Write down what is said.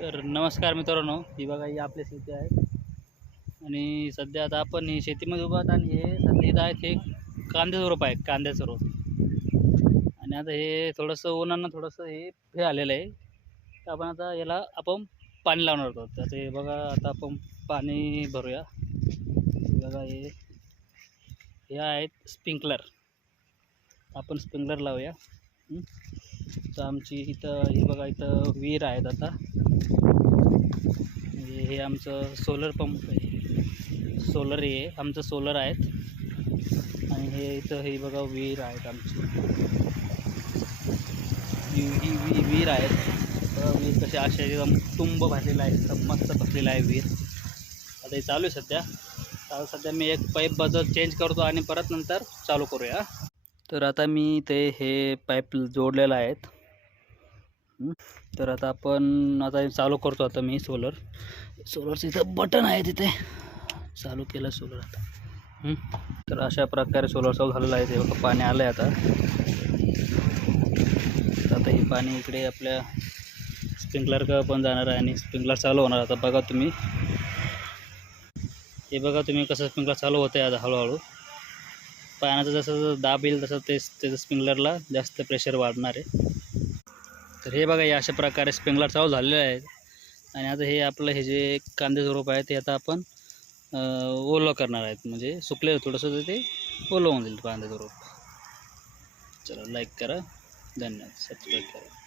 तर नमस्कार मित्रांनो, ही बघा ही आपली शेती आहे आणि सध्या आता आपण ही शेतीमध्ये उभा आहोत आणि हे सध्या इथं आहेत हे कांद्याचं रोप आहे, कांद्याचं रोप. आणि आता हे थोडंसं उन्हानं थोडंसं हे आलेलं आहे. तर आपण पाणी लावणार आहोत. तर ते बघा आता आपण पाणी भरूया. बघा हे आहेत स्प्रिंकलर. आपण स्प्रिंकलर लावूया. तर आमची इथं हे बघा इथं विहीर आहेत आता. हे आमचं सोलर पंप आहे, सोलर आहे आमचं, सोलर आहेत. आणि हे इथं हे बघा विहीर आहेत आमची, ही विहीर आहेत. विहीर कशी अशा एकदम तुंब भरलेला आहे, एकदम मस्त बसलेला आहे विहीर. आता हे चालू आहे सध्या. आता सध्या मी एक पाईप चेंज करतो आणि परत नंतर चालू करूया. तर आता मी ते हे पाईप जोडलेलं आहेत. तर आता चालू करतो. आता मी सोलरचं इथं बटन आहे, तिथे चालू केलं सोलर आता. तर अशा प्रकारे सोलर चालू झालेलं आहे. ते बघा पाणी आलं आहे आता. आता हे पाणी इकडे आपल्या स्प्रिंकलर पण जाणार आहे आणि स्प्रिंकलर चालू होणार. आता बघा तुम्ही, हे बघा तुम्ही कसं स्प्रिंकलर चालू होतं आहे आता हळूहळू. पाण्याचं जसं दाब येईल तसं त्याचं स्प्रिंकलरला जास्त प्रेशर वाढणार आहे. तर हे बघा, या अशा प्रकारे स्प्रिंकलर चालू झालेले आहे. आणि आता हे आपलं हे जे कांद्याचं रोप आहे ते आता आपण ओलं करणार आहेत. म्हणजे सुकलेलं थोडंसं ते ओलं होऊन जाईल कांद्याचं रोप. चला, लाईक करा, धन्यवाद, सबस्क्राईब करा.